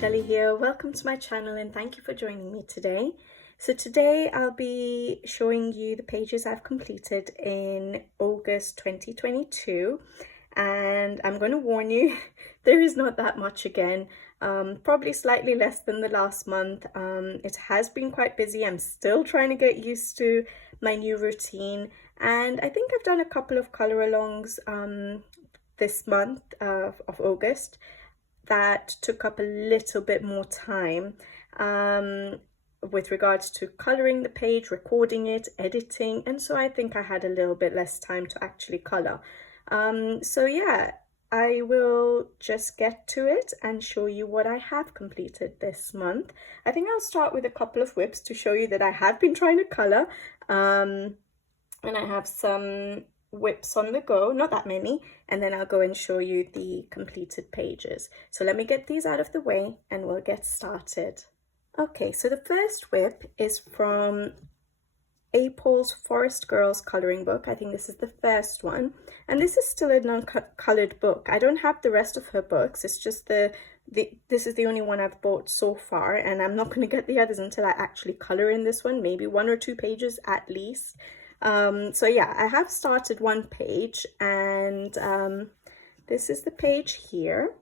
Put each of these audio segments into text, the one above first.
Shelley here. Welcome to my channel and thank you for joining me today. So today I'll be showing you the pages I've completed in August 2022, and I'm going to warn you, there is not that much again. Probably slightly less than the last month. It has been quite busy. I'm still trying to get used to my new routine, and I think I've done a couple of color alongs this month of August that took up a little bit more time with regards to coloring the page, recording it, editing, and so I think I had a little bit less time to actually color. So yeah, I will just get to it and show you what I have completed this month. I think I'll start with a couple of whips to show you that I have been trying to color, and I have some whips on the go, not that many, and then I'll go and show you the completed pages. So let me get these out of the way and we'll get started. Okay, so the first whip is from April's Forest Girls coloring book. I think this is the first one, and this is still a non-colored book. I don't have the rest of her books. It's just this is the only one I've bought so far, and I'm not going to get the others until I actually color in this one, maybe 1 or 2 pages at least. So yeah, I have started one page, and this is the page here.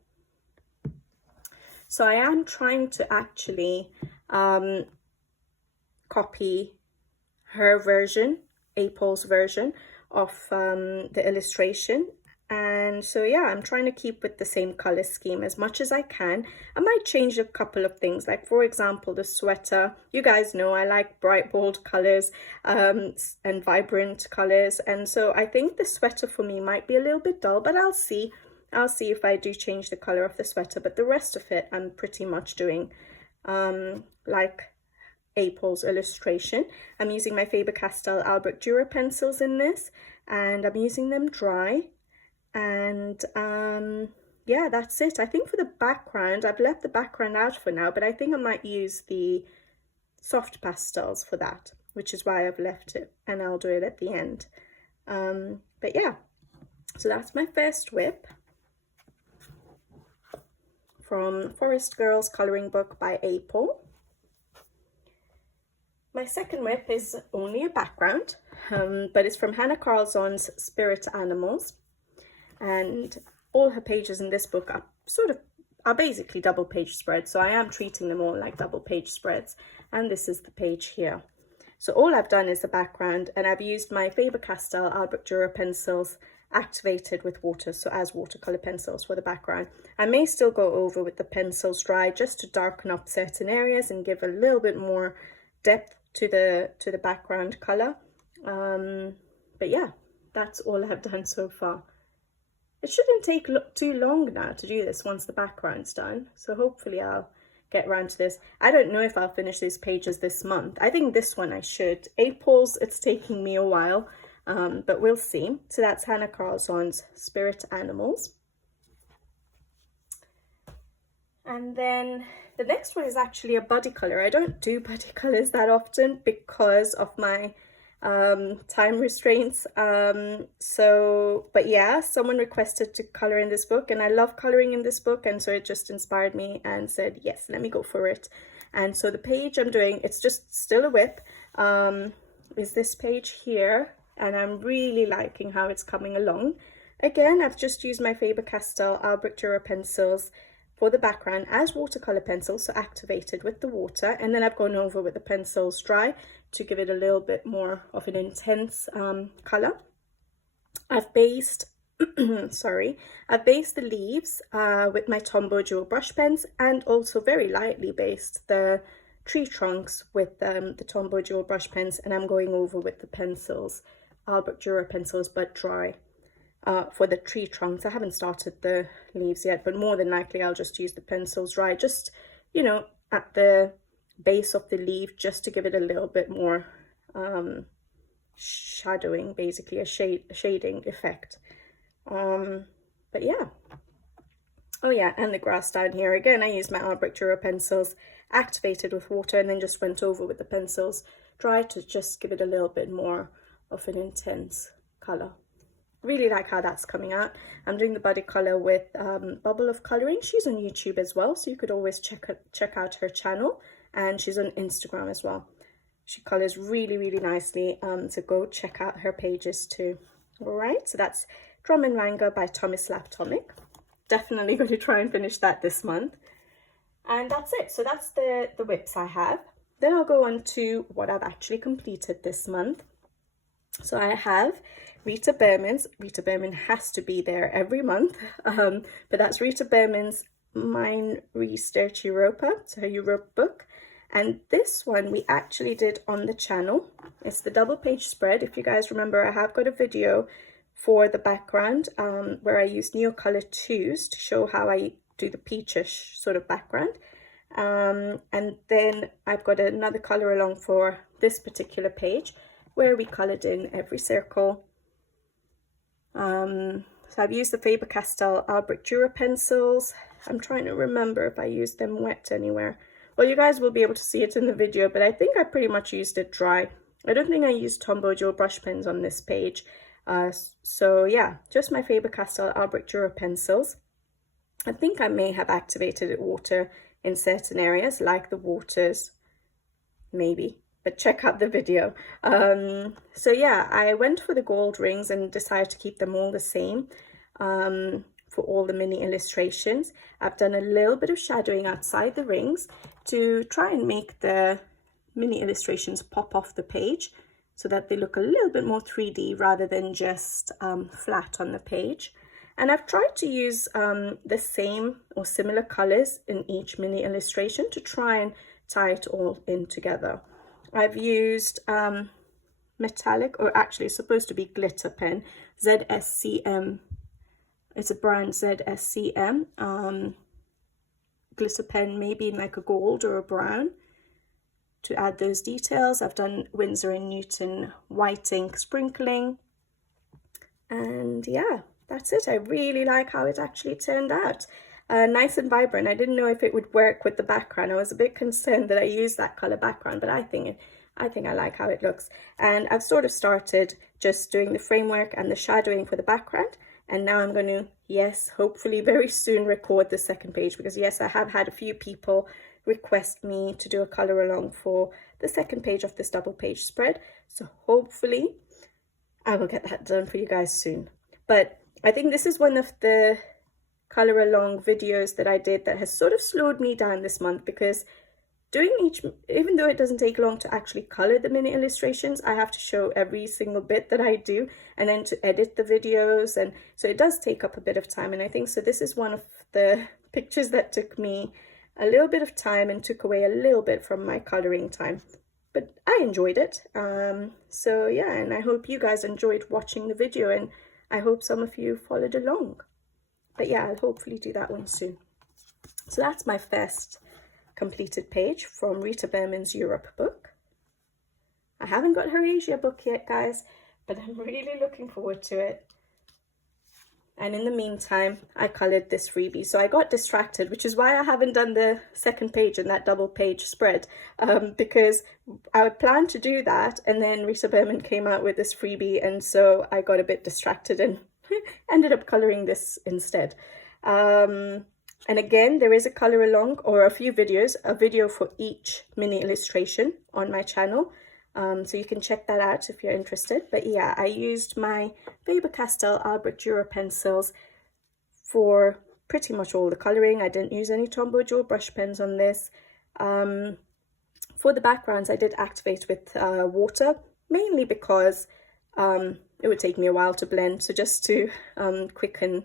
So I am trying to actually copy her version, April's version of the illustration. And so yeah, I'm trying to keep with the same color scheme as much as I can. I might change a couple of things, like for example the sweater. You guys know I like bright bold colors and vibrant colors, and so I think the sweater for me might be a little bit dull, but I'll see if I do change the color of the sweater. But the rest of it I'm pretty much doing like April's illustration. I'm using my Faber-Castell Albrecht Dürer pencils in this, and I'm using them dry. And yeah, that's it. I think for the background, I've left the background out for now, but I think I might use the soft pastels for that, which is why I've left it, and I'll do it at the end. But yeah, so that's my first whip from Forest Girls coloring book by April. My second whip is only a background, but it's from Hannah Carlzon's Spirit Animals. And all her pages in this book are basically double page spreads, so I am treating them all like double page spreads, and this is the page here. So all I've done is the background, and I've used my Faber-Castell Albrecht Dürer pencils activated with water, so as watercolor pencils for the background. I may still go over with the pencils dry just to darken up certain areas and give a little bit more depth to the background color. But yeah, that's all I've done so far. It shouldn't take too long now to do this once the background's done, so hopefully I'll get around to this. I don't know if I'll finish these pages this month. I think this one I should. April's, it's taking me a while, but we'll see. So that's Hannah Carlzon's Spirit Animals. And then the next one is actually a body color. I don't do body colors that often because of my time restraints, but yeah, someone requested to color in this book, and I love coloring in this book, and so it just inspired me and said yes, let me go for it. And so the page I'm doing, it's just still a whip, is this page here, and I'm really liking how it's coming along. Again, I've just used my Faber-Castell Albrecht Dürer pencils for the background as watercolor pencils, so activated with the water, and then I've gone over with the pencils dry to give it a little bit more of an intense color. I've based I've based the leaves with my Tombow Jewel brush pens, and also very lightly based the tree trunks with the Tombow Jewel brush pens, and I'm going over with the pencils, Albrecht Dürer pencils, but dry. For the tree trunks, I haven't started the leaves yet, but more than likely I'll just use the pencils dry, just, you know, at the base of the leaf, just to give it a little bit more shadowing, basically a shading effect. But yeah. Oh yeah, and the grass down here, again, I used my Albrecht Dürer pencils activated with water, and then just went over with the pencils dry to just give it a little bit more of an intense color. really like how that's coming out. I'm doing the body color with Bubble of Coloring. She's on YouTube as well, so you could always check out her channel, and she's on Instagram as well. She colors really nicely, so go check out her pages too. All right, so that's Drum and Ranga by Thomas Laptomic. Definitely going to try and finish that this month. And that's it. So that's the whips I have. Then I'll go on to what I've actually completed this month. So I have Rita Bearman's. Rita Bearman has to be there every month, but that's Rita Bearman's Mein Research Europa, so her Europe book. And this one we actually did on the channel. It's the double page spread. If you guys remember, I have got a video for the background where I use Neocolor 2s to show how I do the peachish sort of background. And then I've got another color along for this particular page where we colored in every circle. So I've used the Faber-Castell Albrecht Dürer pencils. I'm trying to remember if I used them wet anywhere. Well, you guys will be able to see it in the video, but I think I pretty much used it dry. I don't think I used Tombow Joe brush pens on this page. So yeah, just my Faber-Castell Albrecht Dürer pencils. I think I may have activated water in certain areas, like the waters, maybe, but check out the video. So yeah, I went for the gold rings and decided to keep them all the same for all the mini illustrations. I've done a little bit of shadowing outside the rings to try and make the mini illustrations pop off the page so that they look a little bit more 3D rather than just flat on the page. And I've tried to use the same or similar colors in each mini illustration to try and tie it all in together. I've used metallic, or actually it's supposed to be glitter pen, ZSCM. It's a brand ZSCM. Glitter pen, maybe in like a gold or a brown, to add those details. I've done Winsor & Newton white ink sprinkling. And yeah, that's it. I really like how it actually turned out. Nice and vibrant. I didn't know if it would work with the background. I was a bit concerned that I used that color background, but I think I like how it looks. And I've sort of started just doing the framework and the shadowing for the background. And now I'm going to, yes, hopefully very soon record the second page, because yes, I have had a few people request me to do a color along for the second page of this double page spread. So hopefully I will get that done for you guys soon. But I think this is one of the color along videos that I did that has sort of slowed me down this month, because doing each, even though it doesn't take long to actually color the mini illustrations, I have to show every single bit that I do and then to edit the videos, and so it does take up a bit of time. And I think so this is one of the pictures that took me a little bit of time and took away a little bit from my coloring time, but I enjoyed it. So yeah, and I hope you guys enjoyed watching the video, and I hope some of you followed along. But yeah, I'll hopefully do that one soon. So that's my first completed page from Rita Bearman's Europe book. I haven't got her Asia book yet, guys, but I'm really looking forward to it. And in the meantime, I colored this freebie. So I got distracted, which is why I haven't done the second page in that double page spread, because I planned to do that, and then Rita Bearman came out with this freebie, and so I got a bit distracted and ended up coloring this instead. And again, there is a color along, or a few videos, a video for each mini illustration on my channel. So you can check that out if you're interested. But yeah, I used my Faber-Castell Albrecht Dürer pencils for pretty much all the coloring. I didn't use any Tombow Joe brush pens on this. For the backgrounds, I did activate with water, mainly because it would take me a while to blend. So just to quicken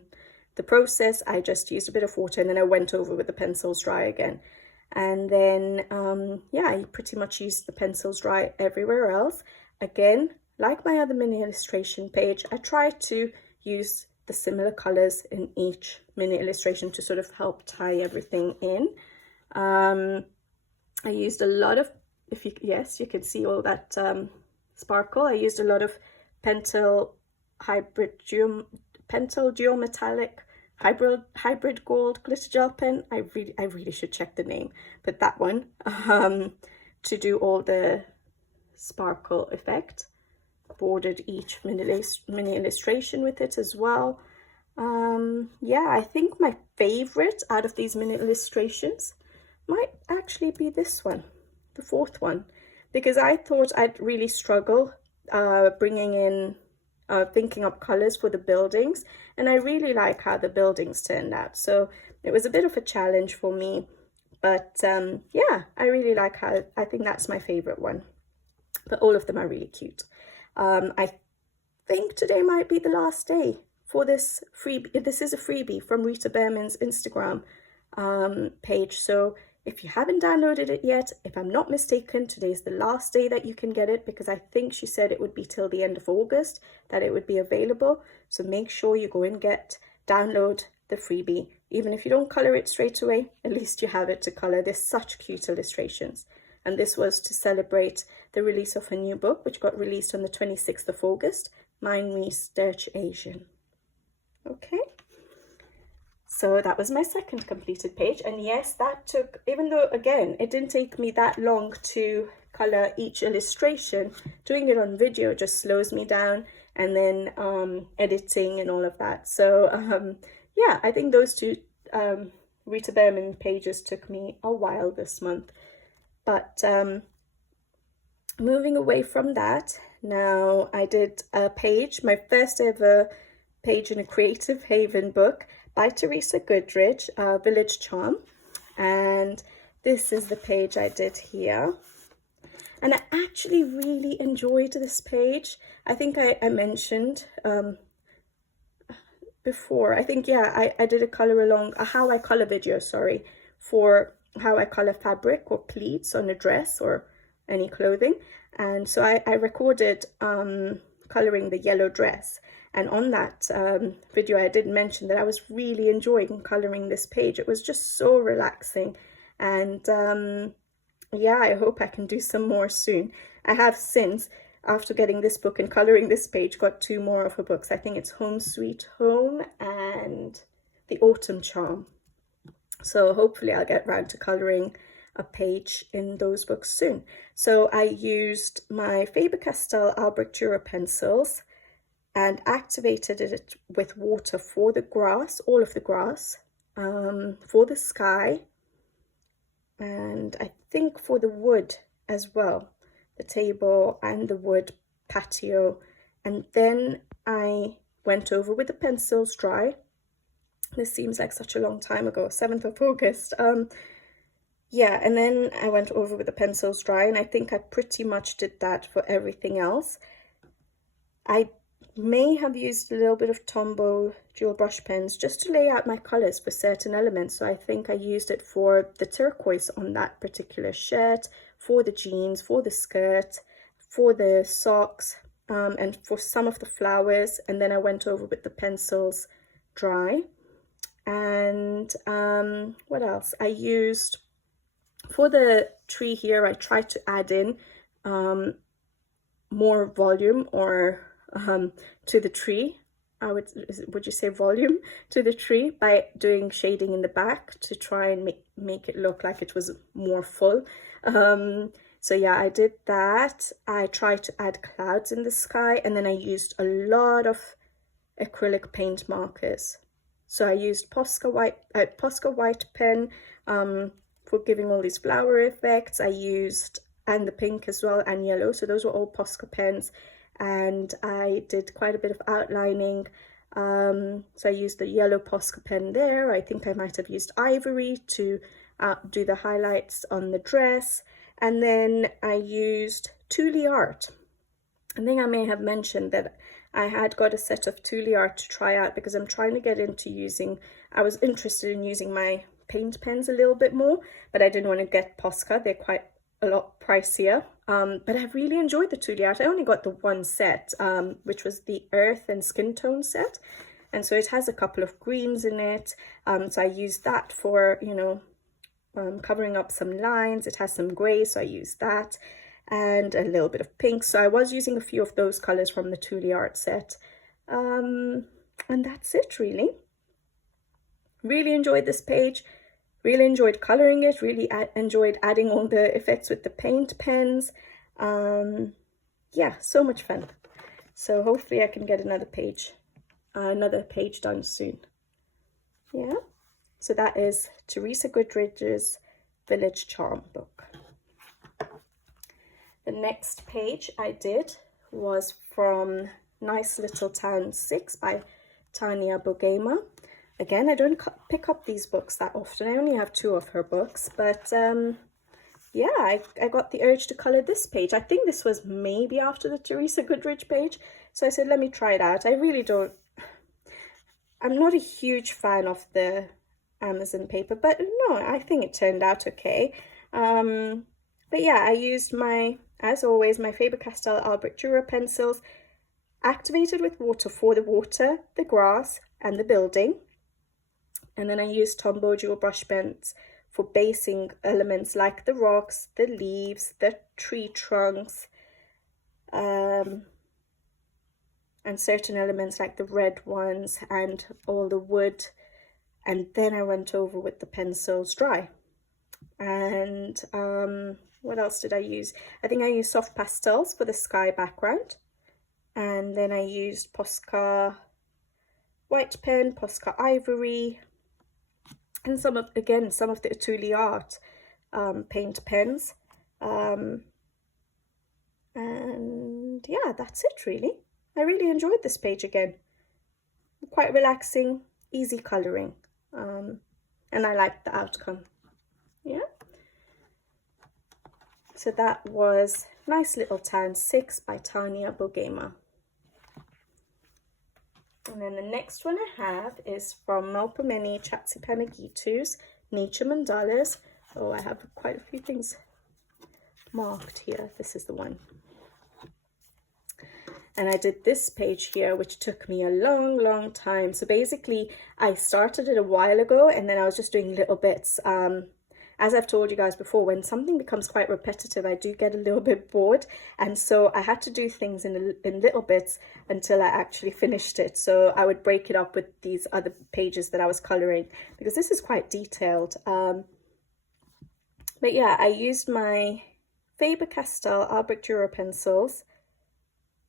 the process, I just used a bit of water, and then I went over with the pencils dry again. And then yeah, I pretty much used the pencils dry everywhere else. Again, like my other mini illustration page, I tried to use the similar colors in each mini illustration to sort of help tie everything in. I used a lot of, yes, you can see all that sparkle. I used a lot of Pentel Geometallic hybrid gold glitter gel pen. I really should check the name, but that one to do all the sparkle effect. bordered each mini illustration with it as well. Yeah, I think my favorite out of these mini illustrations might actually be this one, the fourth one, because I thought I'd really struggle bringing in thinking up colors for the buildings, and I really like how the buildings turned out, so it was a bit of a challenge for me, but yeah, I really like how, I think that's my favorite one, but all of them are really cute. I think today might be the last day for this freebie. This is a freebie from Rita Bearman's Instagram page, so if you haven't downloaded it yet, if I'm not mistaken, today's the last day that you can get it, because I think she said it would be till the end of August that it would be available. So make sure you go and download the freebie. Even if you don't color it straight away, at least you have it to color. There's such cute illustrations. And this was to celebrate the release of a new book, which got released on the 26th of August, Mein Research Asian. Okay. So that was my second completed page, and yes, that took, even though again it didn't take me that long to color each illustration, doing it on video just slows me down, and then editing and all of that. So yeah, I think those two Rita Bearman pages took me a while this month. But moving away from that, now I did a page, my first ever page in a Creative Haven book by Teresa Goodrich, Village Charm, and this is the page I did here, and I actually really enjoyed this page. I think I mentioned before, I think, yeah, I did a color along, a how I color video, sorry, for how I color fabric or pleats on a dress or any clothing, and so I recorded coloring the yellow dress. And on that video, I did mention that I was really enjoying coloring this page. It was just so relaxing. And yeah, I hope I can do some more soon. I have since, after getting this book and coloring this page, got two more of her books. I think it's Home Sweet Home and The Autumn Charm. So hopefully I'll get round to coloring a page in those books soon. So I used my Faber-Castell Albrecht Dürer pencils and activated it with water for the grass, all of the grass, for the sky, and I think for the wood as well, the table and the wood patio. And then I went over with the pencils dry. This seems like such a long time ago, 7th of August. Yeah, and then I went over with the pencils dry, and I think I pretty much did that for everything else. I may have used a little bit of Tombow dual brush pens just to lay out my colors for certain elements. So I think I used it for the turquoise on that particular shirt, for the jeans, for the skirt, for the socks, and for some of the flowers. And then I went over with the pencils dry. And what else? I used, for the tree here, I tried to add in more volume, or to the tree. Would you say volume to the tree, by doing shading in the back to try and make it look like it was more full. So yeah, I did that. I tried to add clouds in the sky, and then I used a lot of acrylic paint markers. So I used Posca white pen for giving all these flower effects. I used, and the pink as well, and yellow. So those were all Posca pens. And I did quite a bit of outlining. So I used the yellow Posca pen there. I think I might have used ivory to do the highlights on the dress. And then I used Thule art. I think I may have mentioned that I had got a set of Thule art to try out, because I'm trying to get into using, I was interested in using my paint pens a little bit more, but I didn't want to get Posca. They're quite a lot pricier. But I really enjoyed the Thule art. I only got the one set, which was the earth and skin tone set. And so it has a couple of greens in it. So I used that for, you know, covering up some lines. It has some gray, so I used that, and a little bit of pink. So I was using a few of those colors from the Thule art set. And that's it, really. Really enjoyed this page. Really enjoyed coloring it. Really enjoyed adding all the effects with the paint pens. Yeah, so much fun. So hopefully I can get another page done soon. Yeah, so that is Teresa Goodridge's Village Charm book. The next page I did was from Nice Little Town 6 by Tanya Bogema. Again, I don't pick up these books that often. I only have 2 of her books, but yeah, I got the urge to colour this page. I think this was maybe after the Teresa Goodridge page, so I said, let me try it out. I'm not a huge fan of the Amazon paper, but no, I think it turned out okay. But yeah, I used as always, my Faber-Castell Albrecht Dürer pencils, activated with water for the water, the grass, and the building. And then I used Tombow dual brush pens for basing elements like the rocks, the leaves, the tree trunks, and certain elements like the red ones and all the wood. And then I went over with the pencils dry. And what else did I use? I think I used soft pastels for the sky background. And then I used Posca white pen, Posca ivory, and some of the Atuli Art paint pens. And yeah, that's it really. I really enjoyed this page again. Quite relaxing, easy colouring. And I liked the outcome. Yeah. So that was Nice Little Town 6 by Tanya Bogema. And then the next one I have is from Melpomene Chatsipanagitu's Nature Mandalas. Oh, I have quite a few things marked here. This is the one. And I did this page here, which took me a long time. So basically, I started it a while ago, and then I was just doing little bits. As I've told you guys before, when something becomes quite repetitive, I do get a little bit bored. And so I had to do things in little bits until I actually finished it. So I would break it up with these other pages that I was colouring, because this is quite detailed. But yeah, I used my Faber-Castell Albrecht Dürer pencils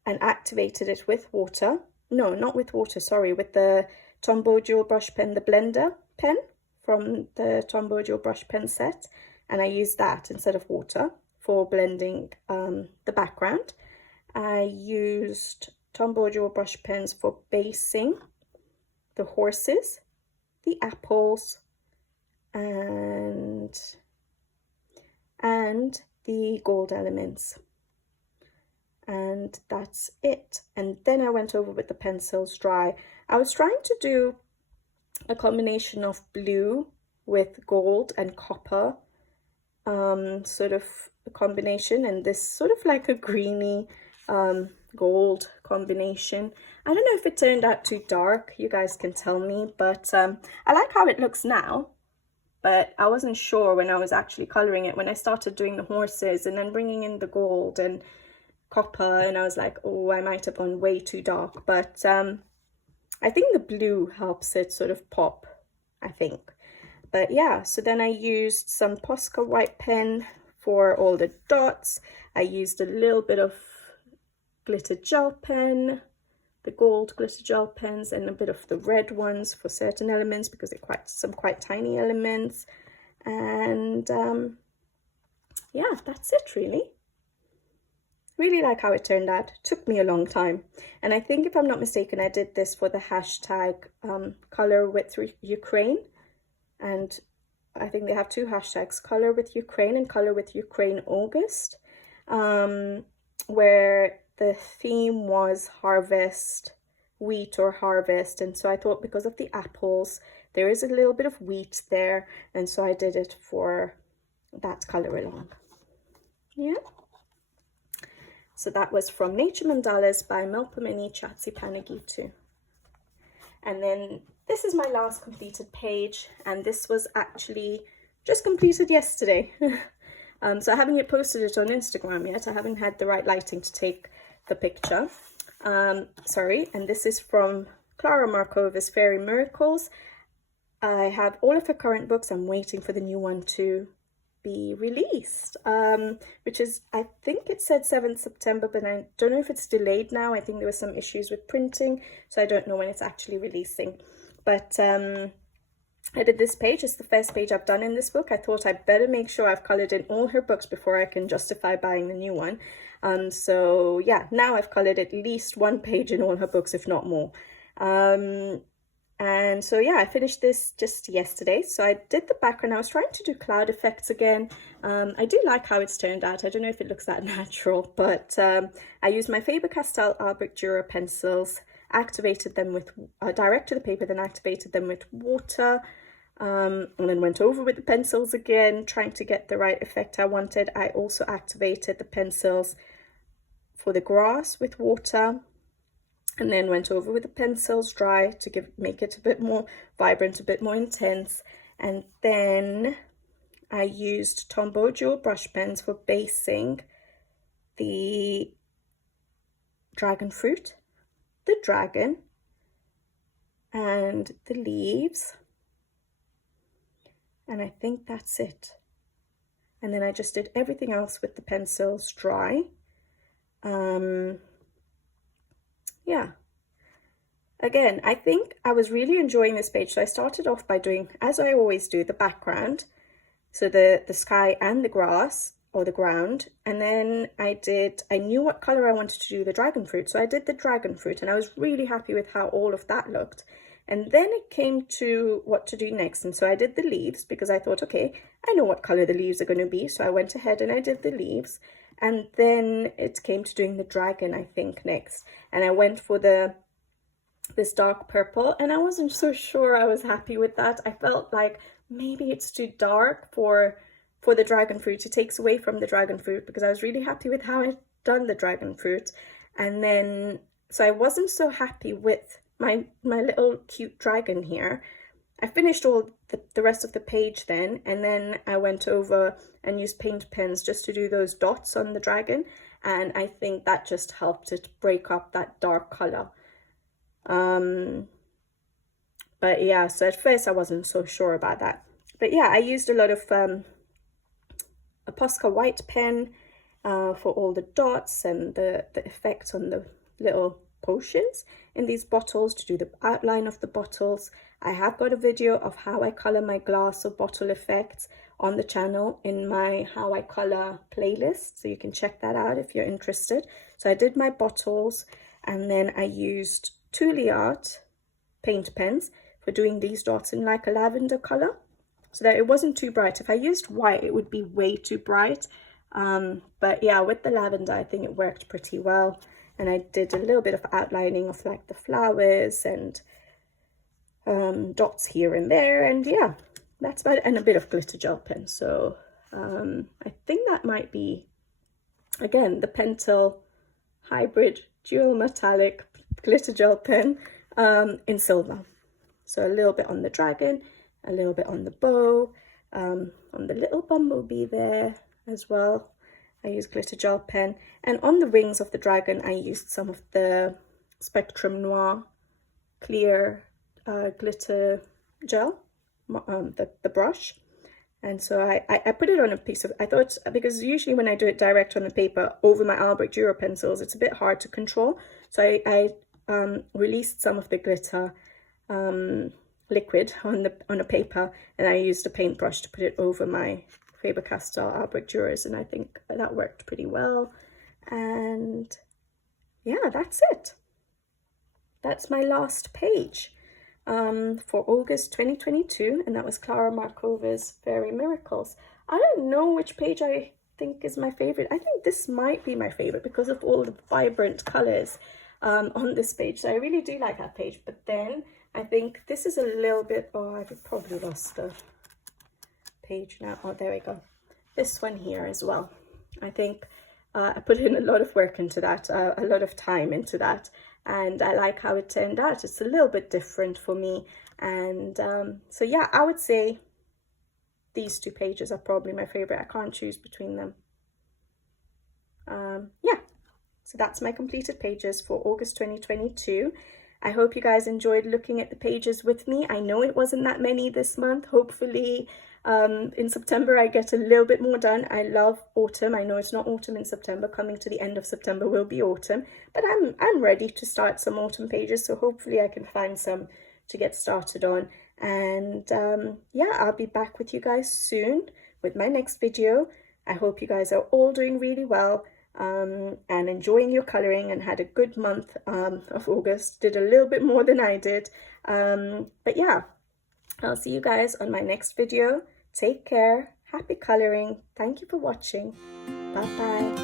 and activated it with water. No, not with water, sorry, with the Tombow dual brush pen, the blender pen from the Tombow dual brush pen set. And I used that instead of water for blending the background. I used Tombow dual brush pens for basing the horses, the apples, and the gold elements. And that's it. And then I went over with the pencils dry. I was trying to do a combination of blue with gold and copper, sort of a combination, and this sort of like a greeny gold combination. I don't know if it turned out too dark, you guys can tell me, but I like how it looks now. But I wasn't sure when I was actually colouring it, when I started doing the horses and then bringing in the gold and copper, and I was like, oh, I might have gone way too dark. But I think the blue helps it sort of pop, I think. But yeah, so then I used some Posca white pen for all the dots. I used a little bit of glitter gel pen, the gold glitter gel pens, and a bit of the red ones for certain elements, because they're some quite tiny elements. And yeah, that's it really. Really like how it turned out. Took me a long time. And I think, if I'm not mistaken, I did this for the hashtag Color with Ukraine. And I think they have 2 hashtags, Color with Ukraine and Color with Ukraine August, where the theme was harvest, wheat or harvest. And so I thought, because of the apples, there is a little bit of wheat there. And so I did it for that colour along. Yeah. So that was from Nature Mandalas by Melpomene Chatsipanagitu's. And then this is my last completed page, and this was actually just completed yesterday. So I haven't yet posted it on Instagram yet. I haven't had the right lighting to take the picture. Sorry, and this is from Clara Markova's Fairy Miracles. I have all of her current books. I'm waiting for the new one to be released, which is, I think it said 7th September, but I don't know if it's delayed now. I think there were some issues with printing, so I don't know when it's actually releasing. But I did this page. It's the first page I've done in this book. I thought I'd better make sure I've colored in all her books before I can justify buying the new one. So yeah, now I've colored at least one page in all her books, if not more. And so yeah, I finished this just yesterday. So I did the background. I was trying to do cloud effects again. I do like how it's turned out. I don't know if it looks that natural, but I used my Faber-Castell Albrecht Dürer pencils, activated them with direct to the paper, then activated them with water, and then went over with the pencils again, trying to get the right effect I wanted. I also activated the pencils for the grass with water, and then went over with the pencils dry to make it a bit more vibrant, a bit more intense. And then I used Tombow dual brush pens for basing the dragon fruit, the dragon, and the leaves. And I think that's it. And then I just did everything else with the pencils dry. Yeah. Again, I think I was really enjoying this page. So I started off by doing, as I always do, the background. So the sky and the grass or the ground. And then I knew what color I wanted to do the dragon fruit. So I did the dragon fruit and I was really happy with how all of that looked. And then it came to what to do next. And so I did the leaves because I thought, okay, I know what color the leaves are going to be. So I went ahead and I did the leaves. And then it came to doing the dragon, I think, next. And I went for this dark purple, and I wasn't so sure I was happy with that. I felt like maybe it's too dark for the dragon fruit. It takes away from the dragon fruit because I was really happy with how I'd done the dragon fruit. And then, so I wasn't so happy with my little cute dragon here. I finished all the rest of the page then, and then I went over and used paint pens just to do those dots on the dragon, and I think that just helped it break up that dark color. But yeah, so at first I wasn't so sure about that. But yeah, I used a lot of a Posca white pen for all the dots and the effects on the little potions in these bottles to do the outline of the bottles. I have got a video of how I color my glass or bottle effects on the channel in my How I Color playlist, so you can check that out if you're interested. So I did my bottles, and then I used Tule Art paint pens for doing these dots in like a lavender color, so that it wasn't too bright. If I used white, it would be way too bright. But yeah, with the lavender, I think it worked pretty well. And I did a little bit of outlining of like the flowers and dots here and there. And yeah, that's about it. And a bit of glitter gel pen. So I think that might be, again, the Pentel Hybrid Dual Metallic Glitter Gel Pen in silver. So a little bit on the dragon, a little bit on the bow, on the little bumblebee there as well. I used glitter gel pen, and on the wings of the dragon I used some of the Spectrum Noir clear glitter gel, the brush. And so I put it on a piece of, I thought, because usually when I do it direct on the paper over my Albrecht Dürer pencils, it's a bit hard to control. So I released some of the glitter liquid on a paper, and I used a paintbrush to put it over my Faber-Castell Albrecht Dürers, and I think that worked pretty well. And yeah, that's it. That's my last page for August 2022, and that was Clara Markova's Fairy Miracles. I don't know which page I think is my favorite. I think this might be my favorite because of all the vibrant colors on this page. So I really do like that page, but then I think this is a little bit, oh, I've probably lost the page now. Oh, there we go. This one here as well. I think I put in a lot of work into that, a lot of time into that, and I like how it turned out. It's a little bit different for me, and so yeah, I would say these two pages are probably my favorite. I can't choose between them. Yeah, so that's my completed pages for August 2022. I hope you guys enjoyed looking at the pages with me. I know it wasn't that many this month. Hopefully in September I get a little bit more done. I love autumn. I know it's not autumn in September. Coming to the end of September will be autumn, but I'm ready to start some autumn pages, so hopefully I can find some to get started on. And yeah, I'll be back with you guys soon with my next video. I hope you guys are all doing really well and enjoying your coloring and had a good month of August. Did a little bit more than I did, but yeah, I'll see you guys on my next video. Take care, happy coloring, thank you for watching, bye bye.